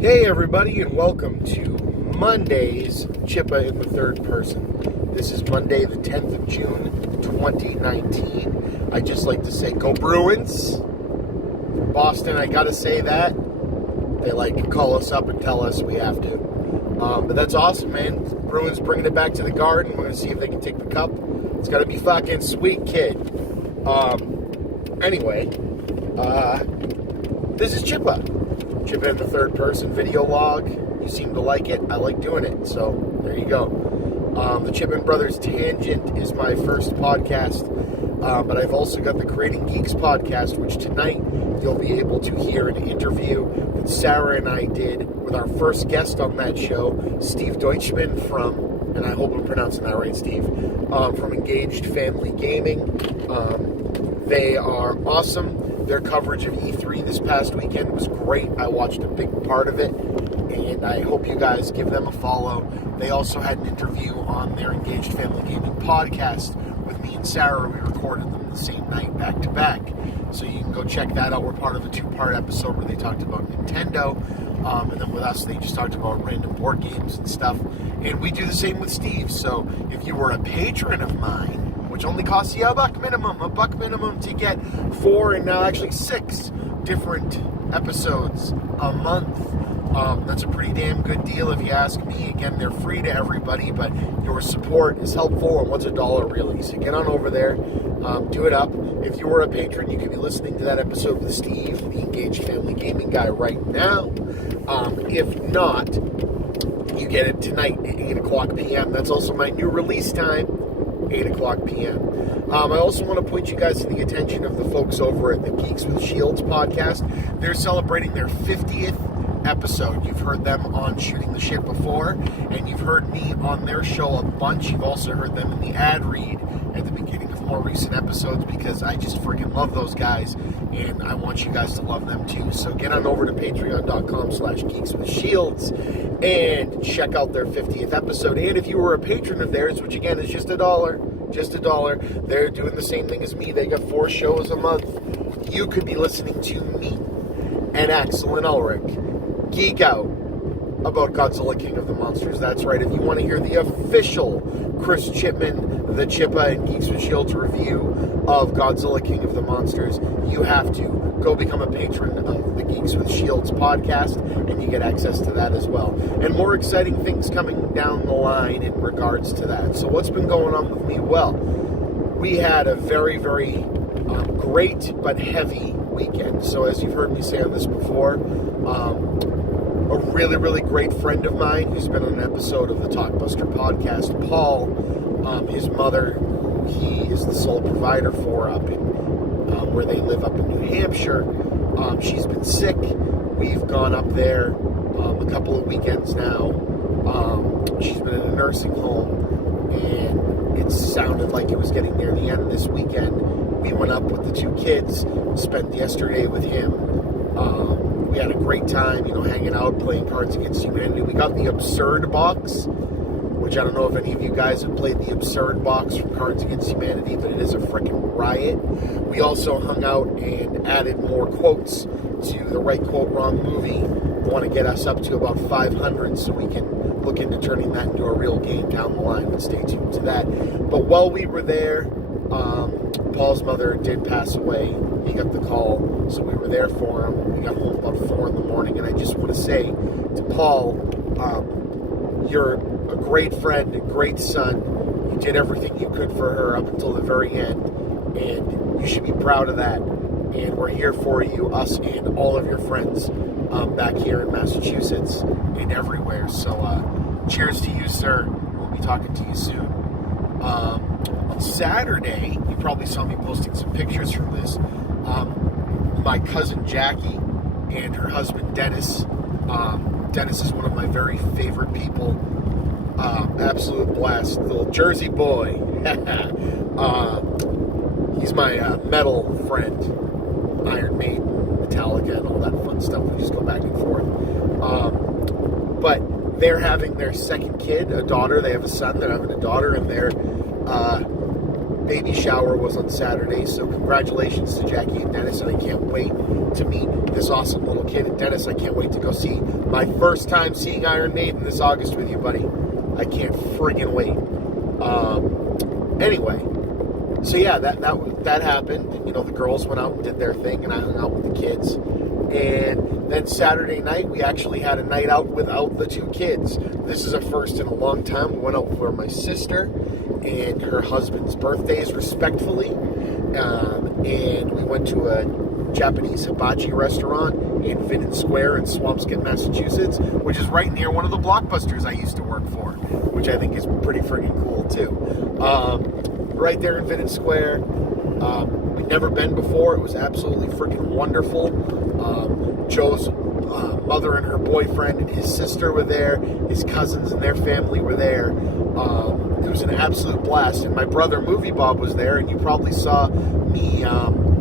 Hey everybody, and welcome to Monday's Chippa in the third person. This is Monday the 10th of June 2019. I'd just like to say go Bruins. Boston, I gotta say that. They call us up and tell us we have to. But that's awesome, man. Bruins bringing it back to the Garden. We're gonna see if they can take the cup. It's gonna be fucking sweet, kid. Anyway, this is Chippa. Chippa in the third person video log. You seem to like it. I like doing it. So there you go. The Chippa Brothers Tangent is my first podcast. But I've also got the Creating Geeks podcast, which tonight you'll be able to hear an interview that Sarah and I did with our first guest on that show, Steve Deutschman from, and I hope I'm pronouncing that right, Steve, from Engaged Family Gaming. They are awesome. Their coverage of E3 this past weekend was great. I watched a big part of it, and I hope you guys give them a follow. They also had an interview on their Engaged Family Gaming podcast with me and Sarah. We recorded them the same night, back to back. So you can go check that out. We're part of a two-part episode where they talked about Nintendo, and then with us, they just talked about random board games and stuff. And we do the same with Steve. So if you were a patron of mine, which only costs you a buck minimum to get 4 and now actually 6 different episodes a month. That's a pretty damn good deal if you ask me. Again, they're free to everybody, but your support is helpful, and what's $1 really? So get on over there, do it up. If you were a patron, you could be listening to that episode with Steve, the Engaged Family Gaming guy, right now. If not, you get it tonight at 8 o'clock p.m. That's also my new release time. 8 o'clock p.m. I also want to point you guys to the attention of the folks over at the Geeks with Shields podcast. They're celebrating their 50th episode. You've heard them on Shooting the Shit before, and you've heard me on their show a bunch. You've also heard them in the ad read at the beginning of more recent episodes because I just freaking love those guys, and I want you guys to love them too. So get on over to patreon.com/geekswithshields and check out their 50th episode. And if you were a patron of theirs, which again is just $1, they're doing the same thing as me. They got 4 shows a month. You could be listening to me and Axel and Ulrich geek out about Godzilla King of the Monsters. That's right. If you want to hear the official Chris Chipman, the Chippa, and Geeks with Shields review of Godzilla King of the Monsters, you have to go become a patron of the Geeks with Shields podcast, and you get access to that as well. And more exciting things coming down the line in regards to that. So what's been going on with me? Well, we had a very, very great but heavy weekend. So as you've heard me say on this before, a really, really great friend of mine who's been on an episode of the Talkbuster podcast, Paul, his mother, he is the sole provider for up in where they live up in New Hampshire. She's been sick. We've gone up there a couple of weekends now. She's been in a nursing home, and it sounded like it was getting near the end this weekend. We went up with the 2 kids, spent yesterday with him. We had a great time, hanging out, playing Cards Against Humanity. We got the Absurd box, which I don't know if any of you guys have played the Absurd box from Cards Against Humanity, but it is a freaking riot. We also hung out and added more quotes to the Right Quote Wrong Movie. We want to get us up to about 500 so we can look into turning that into a real game down the line, but stay tuned to that. But while we were there, Paul's mother did pass away. He got the call, so we were there for him. We got home about 4 in the morning, and I just want to say to Paul, you're a great friend, a great son. You did everything you could for her up until the very end, and you should be proud of that. And we're here for you, us and all of your friends back here in Massachusetts and everywhere. So cheers to you, sir. We'll be talking to you soon. On Saturday, you probably saw me posting some pictures from this. My cousin Jackie and her husband Dennis. Dennis is one of my very favorite people. Absolute blast. Little Jersey boy. He's my metal friend. Iron Maiden, Metallica, and all that fun stuff. We just go back and forth. But they're having their second kid, a daughter. They have a son. They're having a daughter, and they're baby shower was on Saturday, so congratulations to Jackie and Dennis, and I can't wait to meet this awesome little kid. And Dennis, I can't wait to go see my first time seeing Iron Maiden this August with you, buddy. I can't friggin' wait. Anyway, so yeah, that happened. You know, the girls went out and did their thing, and I hung out with the kids. And then Saturday night, we actually had a night out without the two kids. This is a first in a long time. We went out for my sister and her husband's birthdays, respectfully. And we went to a Japanese hibachi restaurant in Vinton Square in Swampscott, Massachusetts, which is right near one of the Blockbusters I used to work for, which I think is pretty freaking cool, too. Right there in Vinton Square. We'd never been before. It was absolutely freaking wonderful. Joe's mother and her boyfriend and his sister were there. His cousins and their family were there. It was an absolute blast. And my brother, Movie Bob, was there. And you probably saw me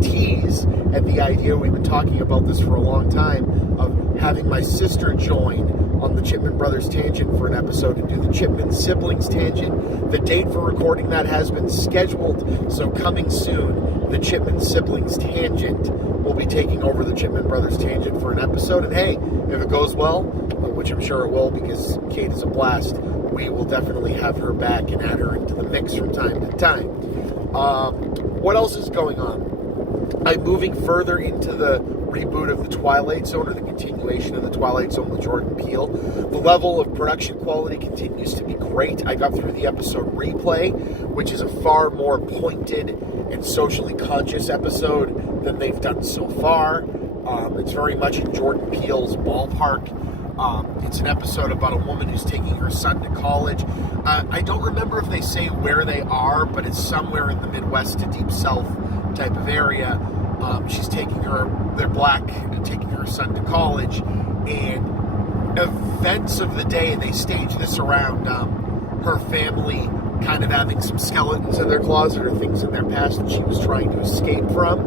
tease at the idea, we've been talking about this for a long time, of having my sister join on the Chipman Brothers Tangent for an episode and do the Chipman Siblings Tangent. The date for recording that has been scheduled, so coming soon, the Chipman Siblings Tangent will be taking over the Chipman Brothers Tangent for an episode. And hey, if it goes well, which I'm sure it will because Kate is a blast, we will definitely have her back and add her into the mix from time to time. What else is going on? I'm moving further into the reboot of The Twilight Zone, or the continuation of The Twilight Zone with Jordan Peele. The level of production quality continues to be great. I got through the episode Replay, which is a far more pointed and socially conscious episode than they've done so far. It's very much in Jordan Peele's ballpark. It's an episode about a woman who's taking her son to college. I don't remember if they say where they are, but it's somewhere in the Midwest to Deep South type of area. She's they're black, and taking her son to college, and events of the day, they stage this around her family kind of having some skeletons in their closet or things in their past that she was trying to escape from.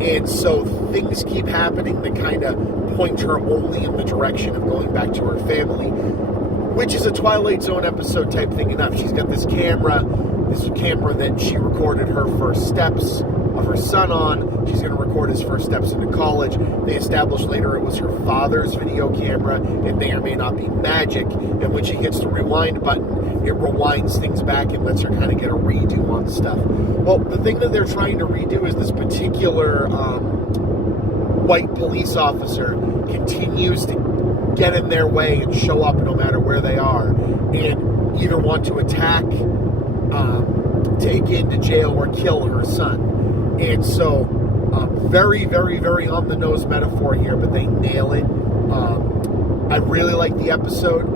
And so things keep happening that kind of point her only in the direction of going back to her family, which is a Twilight Zone episode type thing enough. She's got this camera that she recorded her first steps of her son on. She's going to record his first steps into college. They established later it was her father's video camera. It may or may not be magic. And when she hits the rewind button, it rewinds things back and lets her kind of get a redo on stuff. Well, the thing that they're trying to redo is this particular white police officer continues to get in their way and show up no matter where they are, and either want to attack, take into jail, or kill her son. And so, very, very, very on the nose metaphor here, but they nail it. I really like the episode.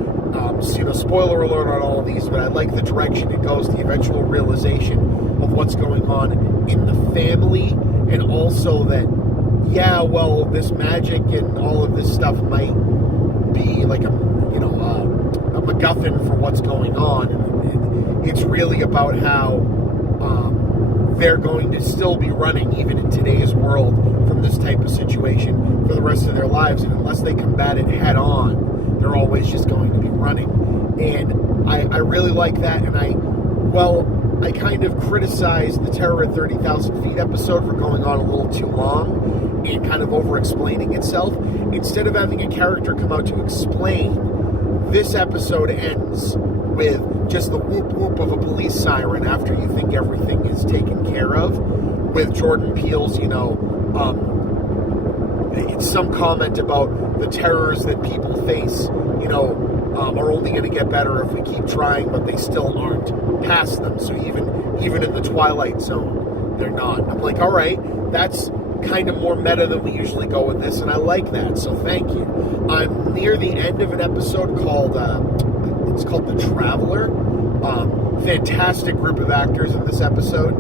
So, spoiler alert on all of these, but I like the direction it goes, the eventual realization of what's going on in the family, and also that, yeah, well, this magic and all of this stuff might be like a MacGuffin for what's going on. And it's really about how they're going to still be running, even in today's world, from this type of situation for the rest of their lives. And unless they combat it head on, they're always just going to be running. And I really like that. And I kind of criticized the Terror at 30,000 Feet episode for going on a little too long and kind of over-explaining itself. Instead of having a character come out to explain, this episode ends with just the whoop-whoop of a police siren after you think everything is taken care of, with Jordan Peele's, some comment about the terrors that people face, are only going to get better if we keep trying, but they still aren't past them. So even in the Twilight Zone, they're not. I'm like, all right, that's kind of more meta than we usually go with this, and I like that, so thank you. I'm near the end of an episode called The Traveler. Fantastic group of actors in this episode.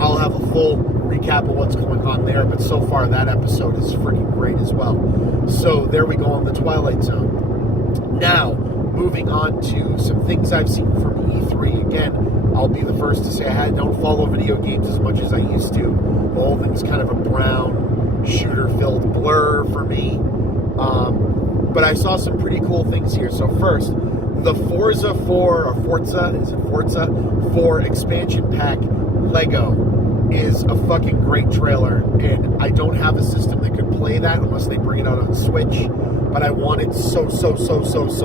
I'll have a full recap of what's going on there, but so far that episode is freaking great as well. So there we go on The Twilight Zone. Now, moving on to some things I've seen from E3. Again, I'll be the first to say I don't follow video games as much as I used to. The whole thing's kind of a brown, shooter-filled blur for me. But I saw some pretty cool things here. So first, The Forza 4, or Forza, is it Forza 4 expansion pack Lego is a fucking great trailer, and I don't have a system that could play that unless they bring it out on Switch, but I want it so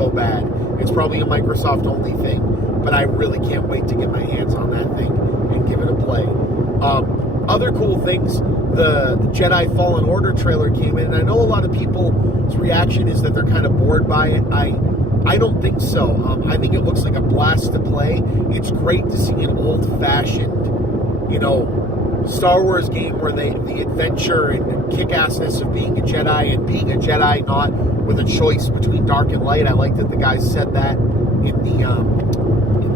bad. It's probably a Microsoft only thing, but I really can't wait to get my hands on that thing and give it a play. Other cool things, the Jedi Fallen Order trailer came in, and I know a lot of people's reaction is that they're kind of bored by it. I don't think so. I think it looks like a blast to play. It's great to see an old-fashioned, Star Wars game where the adventure and kick-assness of being a Jedi and being a Jedi not with a choice between dark and light. I like that the guys said that in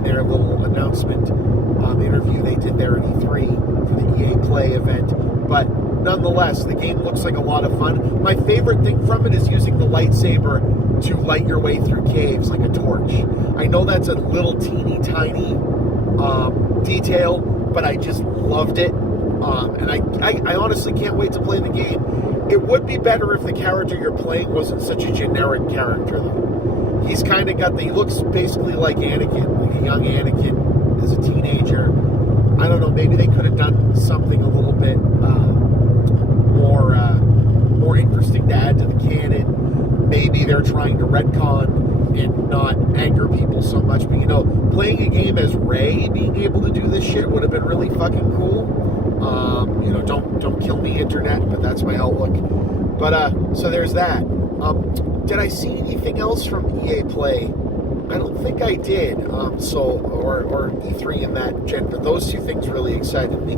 their little announcement interview they did there at E3 for the EA Play event. But nonetheless, the game looks like a lot of fun. My favorite thing from it is using the lightsaber to light your way through caves like a torch. I know that's a little teeny tiny detail, but I just loved it. And I honestly can't wait to play the game. It would be better if the character you're playing wasn't such a generic character, though. He's kind of he looks basically like Anakin, like a young Anakin as a teenager. I don't know, maybe they could have done something a little bit more interesting to add to the canon. Maybe they're trying to retcon and not anger people so much. But, playing a game as Rey, being able to do this shit would have been really fucking cool. Don't kill me, internet, but that's my outlook. But, so there's that. Did I see anything else from EA Play? I don't think I did. Or E3 in that gen, but those two things really excited me.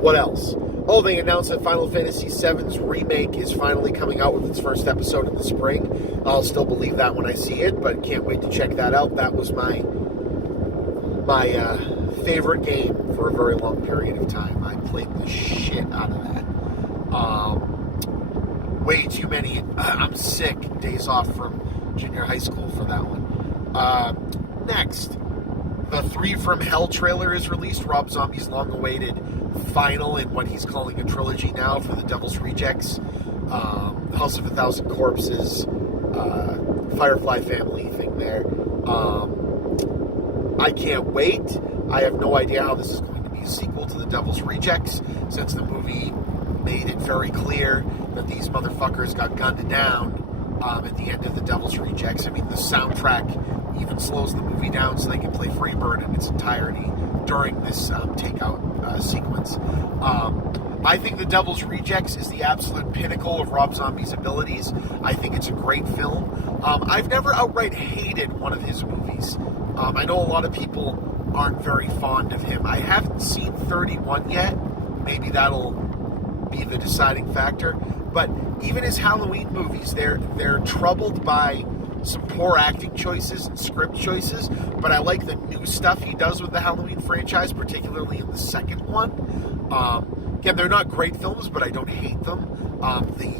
What else? Oh, they announced that Final Fantasy VII's remake is finally coming out with its first episode in the spring. I'll still believe that when I see it, but can't wait to check that out. That was my favorite game for a very long period of time. I played the shit out of that. Way too many, I'm sick, days off from junior high school for that one. Next, the 3 from Hell trailer is released. Rob Zombie's long-awaited final in what he's calling a trilogy now for the Devil's Rejects, House of a Thousand Corpses, Firefly family thing there. I can't wait. I have no idea how this is going to be a sequel to the Devil's Rejects, since the movie made it very clear that these motherfuckers got gunned down at the end of the Devil's Rejects. I mean, the soundtrack even slows the movie down so they can play Freebird in its entirety during this takeout sequence. I think the Devil's Rejects is the absolute pinnacle of Rob Zombie's abilities. I think it's a great film. I've never outright hated one of his movies. I know a lot of people aren't very fond of him. I haven't seen 31 yet. Maybe that'll be the deciding factor. But even his Halloween movies, they're troubled by some poor acting choices and script choices, but I like the new stuff he does with the Halloween franchise, particularly in the second one. Again, they're not great films, but I don't hate them. The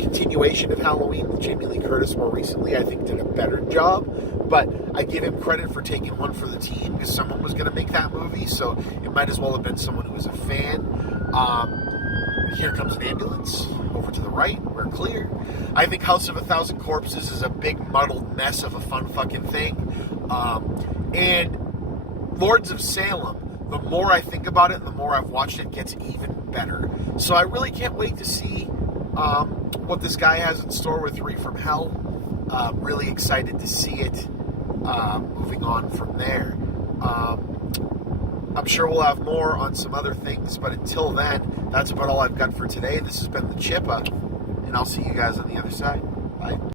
continuation of Halloween with Jamie Lee Curtis more recently, I think, did a better job, but I give him credit for taking one for the team, because someone was going to make that movie, so it might as well have been someone who was a fan. Here comes an ambulance. Over to the right, we're clear. I think House of a Thousand Corpses is a big muddled mess of a fun fucking thing. And Lords of Salem, the more I think about it and the more I've watched it, gets even better. So I really can't wait to see what this guy has in store with 3 from Hell. Really excited to see it moving on from there. I'm sure we'll have more on some other things, but until then, that's about all I've got for today. This has been the Chippa, and I'll see you guys on the other side. Bye.